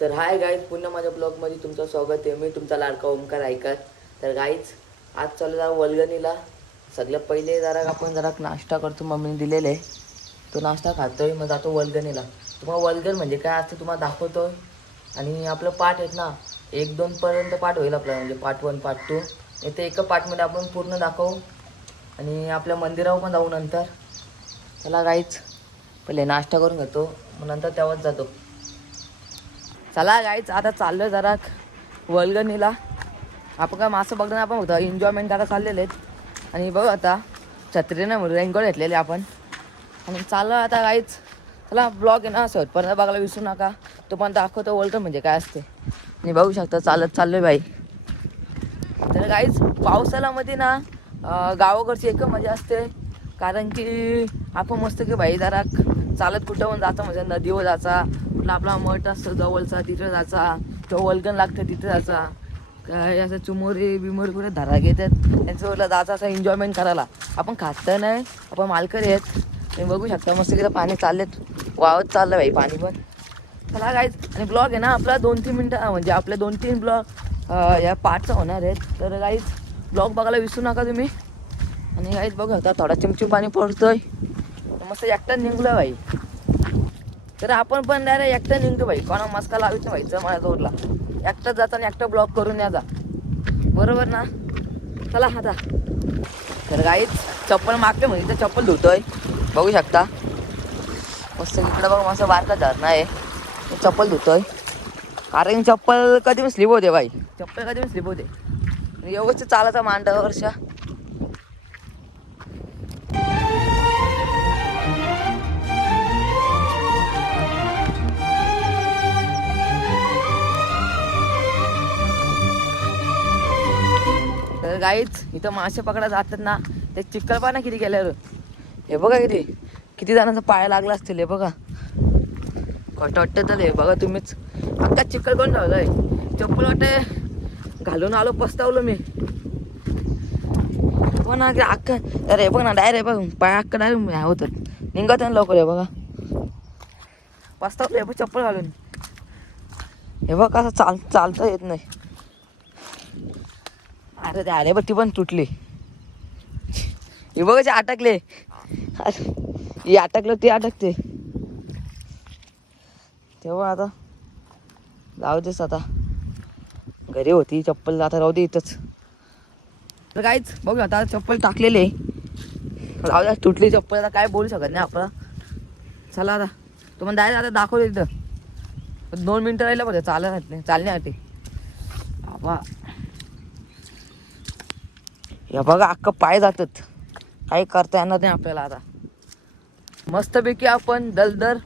तर hi guys, पुन्हा माझ्या ब्लॉगमध्ये तुमचं स्वागत आहे. मी तुमचा लाडका ओमकार ऐकत. तर गाईज, आज चालू जरा वल्गनीला. सगळ्यात पहिले आपण नाश्ता करतो, मम्मीने दिलेले. तो नाश्ता खातोय, मग जातो वल्गनीला. तुम्हाला वल्गन म्हणजे काय असतं तुम्हाला दाखवतोय. आणि आपलं पाठ आहेत ना, 1-2 पर्यंत पाठ होईल आपलं, म्हणजे पार्ट 1 पार्ट 2. ते एका पार्टमध्ये आपण पूर्ण दाखवू. आणि आपल्या मंदिरावर पण जाऊ नंतर. चला गाईज, पहिले नाश्ता करून घेतो, मग नंतर तेव्हाच जातो. चला गाईच, आता चाललोय जरा वल्गनीला. आपण काय मासं बघणं आपण होतं, एन्जॉयमेंट करायला चाललेले आहेत. आणि बघ आता छत्रीनं रेनकोट घेतलेले आपण, आणि चाललो आता गाईच. चला ब्लॉग आहे ना असं परत बघायला विसरू नका. तो पण दाखवतो वल्गन म्हणजे काय असते. आणि बघू शकता चालत चाललोय बाई. तर गाईच, पावसाळ्यामध्ये ना गावाकडची एक मजा असते. कारण की आपण मस्त की बाई जरा चालत कुठं पण जायचं, म्हणजे नदीवर जायचा, कुठला आपला मठ असतो जवळचा तिथं जायचा, तो वल्गन लागतं तिथं जायचा. काय असं चिमोरी बिमोरी कुठे धरा घेतात त्यांच्यावरला जायचं, असं एन्जॉयमेंट करायला. आपण खात नाही, आपण मालकरी आहेत. तुम्ही बघू शकता मस्त की पाणी चाललेत, वावत चाललं बाई पाणी पण. चला गाईज, आणि ब्लॉग आहे ना आपला 2-3 मिनटं, म्हणजे आपले 2-3 ब्लॉग या पार्टचा होणार आहेत. तर गाईज, ब्लॉग बघायला विसरू नका तुम्ही. आणि गाईज बघू शकता थोडा चिमचिम पाणी पडतोय, मस्त एकटा निघलं बाई. तर आपण पण डायरेक्ट एकटा निघतो बाई, कोणा मस्का लावित नाही व्हायचं माझ्या जोरला. एकटाच जाता आणि एकटा ब्लॉग करून या जा, बरोबर ना. चला आता. तर गाईच, चप्पल मागते म्हणजे तर चप्पल धुतोय, बघू शकता. मस्त इकडं बघ, मस्त बारका धरणं आहे, चप्पल धुतोय. कारण चप्पल कधी पण स्लिप होते बाई, चप्पल कधी पण स्लिप होते. व्यवस्थित चालायचा मांडा वर्षा. तर गाईच, इथं मासे पकडायला जातात ना, ते चिखलपाना किती केल्यावर हे बघा, किती जणांचा पाय लागला असतील. हे बघा खोटं वाटतं तर हे बघा तुम्हीच, अख्खा चिखल कोण ठेवलंय. चप्पल वाटतं घालून आलो, पस्तावलो मी पण ना अख्खा. अरे बघ ना, डायरेक्ट बघ पाय अख्खा डायरेक्ट होतात, निघत ना लवकर. हे बघा पस्तावलो, हे बघ चप्पल घालून. हे बघ कसं चालता येत नाही. अरे ते आले बघ, ती पण तुटली. हे बघ अटकले, ही अटकलं ती अटकते. तेव्हा आता जाऊ देस, आता घरी होती चप्पल, आता राहू दे इथंच. तर काहीच बघू, आता चप्पल टाकलेले, जाऊ द्या तुटली चप्पल, आता काय बोलू शकत नाही आपण. चला आता, तुम्हाला डायरेक्ट आता दाखवतो इथं. 2 मिनटं राहिलं बघा, चालण्यासाठी. बाबा हे बघा अख्खं पाय जातात, काही करता येणार नाही आपल्याला. आता मस्तपैकी आपण दलदर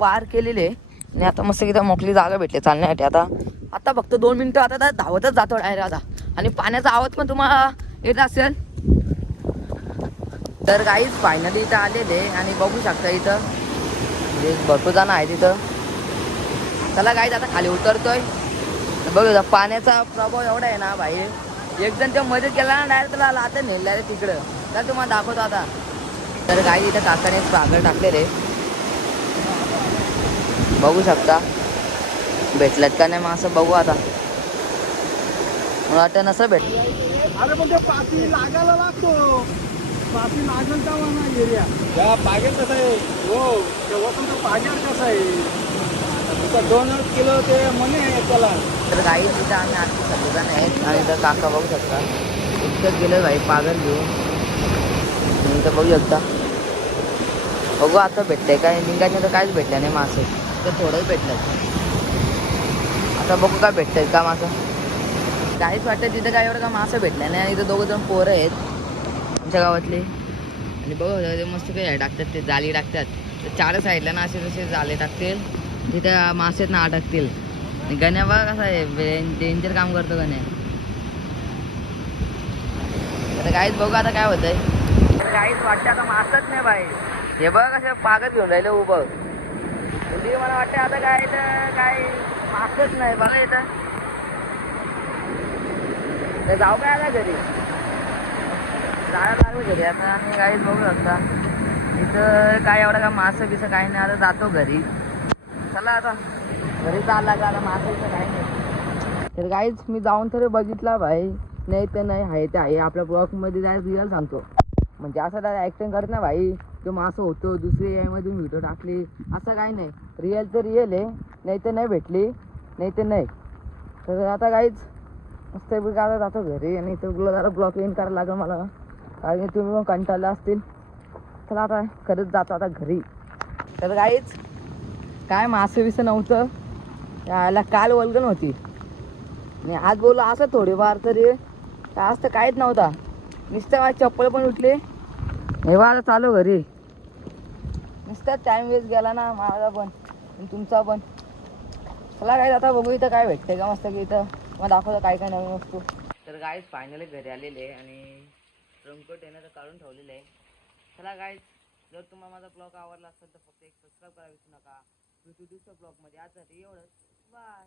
पार केलेले, आणि आता मस्त इथं मोकळी जागा भेटली चालण्यासाठी. आता फक्त 2 मिनटं, आता धावतच जातो डायरेक्ट आता. आणि पाण्याचा आवाज पण तुम्हाला येत असेल. तर गाईज फायनली इथं आलेले, आणि बघू शकता इथं म्हणजे भरपूर जण आहे तिथं. चला गाईज, आता खाली उतरतोय. बघू पाण्याचा प्रभाव एवढा आहे ना भाई, एकदम त्या मदत केला ना डायरेक्ट त्याला आता नेलं आहे तिकडं. तर तुम्हाला दाखवतो आता. तर गाईज, इथं काकाने एक बागर टाकलेले, बघू शकता. भेटल्यात का नाही मग असं बघू आता, मला वाटतं नसं भेट. अरे पण ते पाती लागायला लागतो, पाती लागल तेव्हा ना एरिया. त्या पागेल कसं आहे हो, तेव्हा पण तो पागेल कसं आहे, 2 किलो ते मने आहे त्याला. तर गाई तिथं आम्ही आणखी सगळेजण आहेत, आणि इथं काका बघू शकता इतकं गेलं भाई पागल घेऊन. इथं बघू शकता, बघू आता भेटतंय काय. निघायचं तर काहीच भेटलं नाही मासे, तर थोडंच भेटलं. आता बघू काय भेटतंय का मासं. काहीच वाटतं तिथं काय एवढं का मासं भेटलं नाही. आणि इथं 2 जण पोरं आहेत आमच्या गावातले, आणि बघू ते मस्त काही टाकतात, ते जाळी टाकतात. तर 4 साईडला ना असे तसे जाळे टाकतील, तिथं मासे ना अडकतील. गण्या बघा कसा आहे, डेंजर काम करतो गण्या. तर काहीच बघू आता काय होतंय. काहीच वाटतं आता मासच नाही बाई. हे बघ कसं पागत घेऊन राहिलं उभं. म्हणजे मला वाटतं आता काय तर काय मासच नाही बघा इथं. तर जाऊ काय आता घरी, जायला लागलं घरी आता. आणि काहीच बघू शकता इथं काय एवढं का मासं बिसं काही नाही. आता जातो घरी. चला आता. घरी जायला लागला आता मासायचं काही नाही. तर काहीच मी जाऊन तर बघितला भाई, नाही तर नाही आहे ते आहे. आपल्या ब्लॉगमध्ये जाय रिअल सांगतो, म्हणजे असं त्याला ॲक्टिंग करत ना भाई तो मासं होतो दुसरी यामधून व्हिडिओ टाकली असं काही नाही. रिअल तर रिअल आहे, नाही तर नाही भेटली, नाही तर नाही. तर आता काहीच मस्त आता जातो घरी आणि तो जरा ब्लॉग इन करायला लागलं मला, कारण की तुम्ही पण कंटाळले असतील. तर आता खरंच जातो आता घरी. तर काहीच काय मासं विसं नव्हतं याला, काल वल्गन होती आणि आज बोललो असं थोडेफार तरी, आज तर काहीच नव्हता. नुसतं माझी चप्पल पण उठली. हे बा आता चालू घरी. नुसतं टाईम वेस्ट गेला ना माझा पण आणि तुमचा पण. चला काय आता बघू इथं काय भेटते का मस्त की इथं मग दाखवतं काय काय नवीन वस्तू. तर गाईज फायनली घरी आलेले आहे आणि रंगकोट येणं तर काढून ठेवलेलं आहे. चला गाईज, जर तुम्हाला माझा ब्लॉग आवडला असेल तर फक्त एक सबस्क्राईब करा विसरू नका. भेटू दुसऱ्या ब्लॉगमध्ये. आजसाठी एवढंच, बाय.